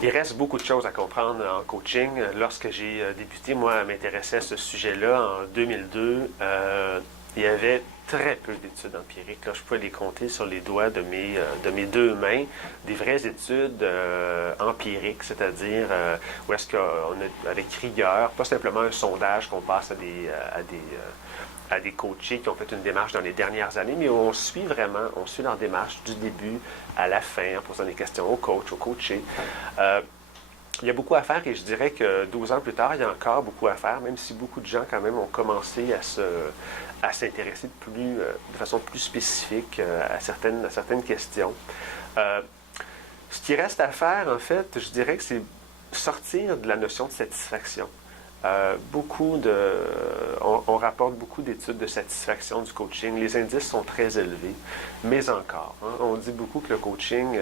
Il reste beaucoup de choses à comprendre en coaching. Lorsque j'ai débuté, moi, à m'intéresser à ce sujet-là en 2002, il y avait très peu d'études empiriques. Là, je pouvais les compter sur les doigts de mes deux mains, des vraies études empiriques, c'est-à-dire où est-ce qu'on a, avec rigueur, pas simplement un sondage qu'on passe à des coachés qui ont fait une démarche dans les dernières années, mais on suit vraiment, on suit leur démarche du début à la fin, en posant des questions au coach, au coaché. Il y a beaucoup à faire et je dirais que 12 ans plus tard, il y a encore beaucoup à faire, même si beaucoup de gens quand même ont commencé à s'intéresser de façon plus spécifique à certaines questions. Euh, Ce qui reste à faire, en fait, je dirais que c'est sortir de la notion de satisfaction. On rapporte beaucoup d'études de satisfaction du coaching. Les indices sont très élevés, mais encore. Hein, on dit beaucoup que le coaching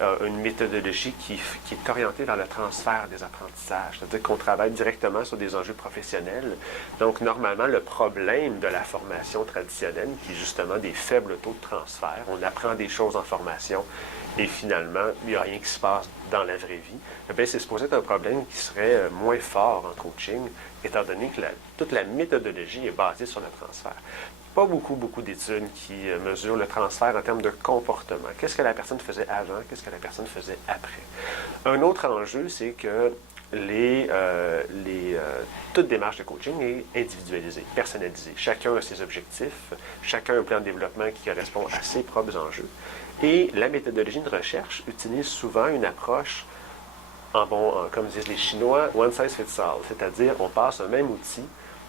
a une méthodologie qui est orientée vers le transfert des apprentissages, c'est-à-dire qu'on travaille directement sur des enjeux professionnels. Donc, normalement, le problème de la formation traditionnelle, qui est justement des faibles taux de transfert, on apprend des choses en formation, et finalement, il n'y a rien qui se passe dans la vraie vie, eh bien, c'est supposé être un problème qui serait moins fort en coaching, étant donné que toute la méthodologie est basée sur le transfert. Pas beaucoup d'études qui mesurent le transfert en termes de comportement. Qu'est-ce que la personne faisait avant, qu'est-ce que la personne faisait après. Un autre enjeu, c'est que toute démarche de coaching est individualisée, personnalisée. Chacun a ses objectifs, chacun a un plan de développement qui correspond à ses propres enjeux. Et la méthodologie de recherche utilise souvent une approche, comme disent les Chinois, one size fits all, c'est-à-dire on passe un même outil,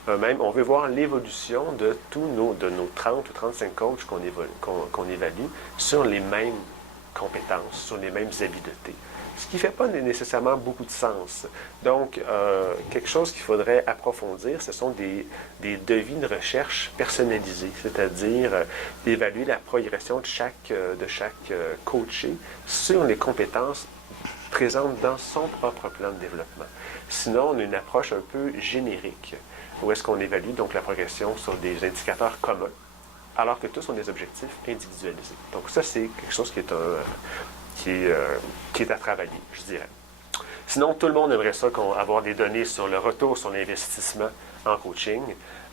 on veut voir l'évolution de de nos 30 ou 35 coachs qu'on évalue sur les mêmes compétences, sur les mêmes habiletés. Ce qui ne fait pas nécessairement beaucoup de sens. Donc, quelque chose qu'il faudrait approfondir, ce sont des devis de recherche personnalisés, c'est-à-dire d'évaluer la progression de chaque coaché sur les compétences présentes dans son propre plan de développement. Sinon, on a une approche un peu générique, où est-ce qu'on évalue donc la progression sur des indicateurs communs, alors que tous ont des objectifs individualisés. Donc ça, c'est quelque chose qui est à travailler, je dirais. Sinon, tout le monde aimerait ça, avoir des données sur le retour sur l'investissement en coaching.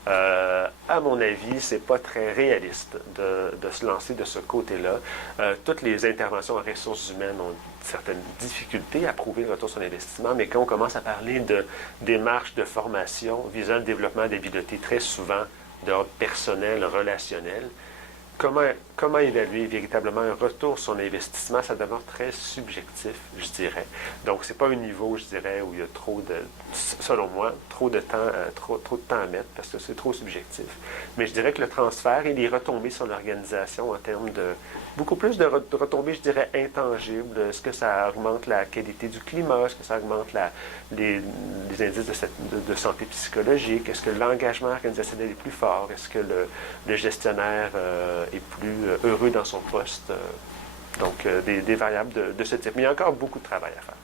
À mon avis, c'est pas très réaliste de se lancer de ce côté-là. Toutes les interventions en ressources humaines ont certaines difficultés à prouver le retour sur l'investissement, mais quand on commence à parler de démarches de formation visant le développement d'habiletés très souvent d'ordre personnel, relationnel, comment évaluer véritablement un retour sur l'investissement, ça demeure très subjectif, je dirais. Donc, c'est pas un niveau, je dirais, où il y a selon moi, trop de temps à mettre, parce que c'est trop subjectif. Mais je dirais que le transfert et les retombées sur l'organisation en termes de beaucoup plus de retombées, je dirais, intangibles. Est-ce que ça augmente la qualité du climat? Est-ce que ça augmente les indices de santé psychologique? Est-ce que l'engagement organisationnel est plus fort? Est-ce que le gestionnaire est plus heureux dans son poste? Donc, des variables de ce type. Mais il y a encore beaucoup de travail à faire.